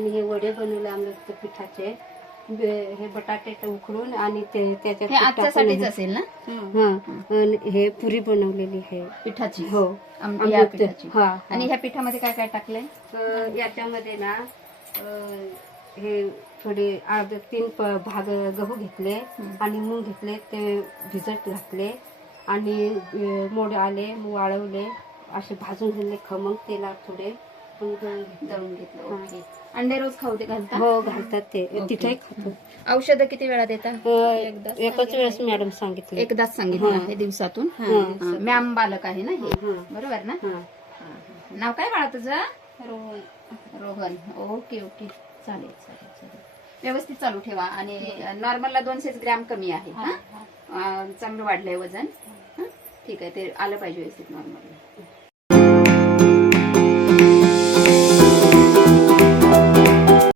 आणि हे वडे बनवले आमरस पिठाचे. हे बटाटे उकडून आणि त्याच्यात आजच्यासाठीच असेल ना? हे पुरी बनवलेली आहे पिठाची. हो या पिठाची. हा. आणि ह्या पिठामध्ये काय काय टाकलंय? याच्यामध्ये ना हे थोडे 3 भाग गहू घेतले आणि मूग घेतले, ते भिजत घातले आणि मोड आले वाळवले, असे भाजून घेतले खमंग तेलात थोडे दळून घेतलं. ओके. अंडे रोज खाऊ ते घालतात? हो घालतात, ते तिथेही खातो. औषधं किती वेळा देतात? एकच वेळेस मॅडम सांगितलं. एकदाच सांगितलं आहे दिवसातून. मॅम बालक आहे ना हे, बरोबर ना? नाव काय बाळा तुझं? रोहन. ओके ओके, चालेल चालेल चालेल. व्यवस्थित चालू ठेवा. आणि नॉर्मलला 200 ग्रॅम कमी आहे. चांगलं वाढलंय वजन. ठीक आहे, ते आलं पाहिजे व्यवस्थित नॉर्मल.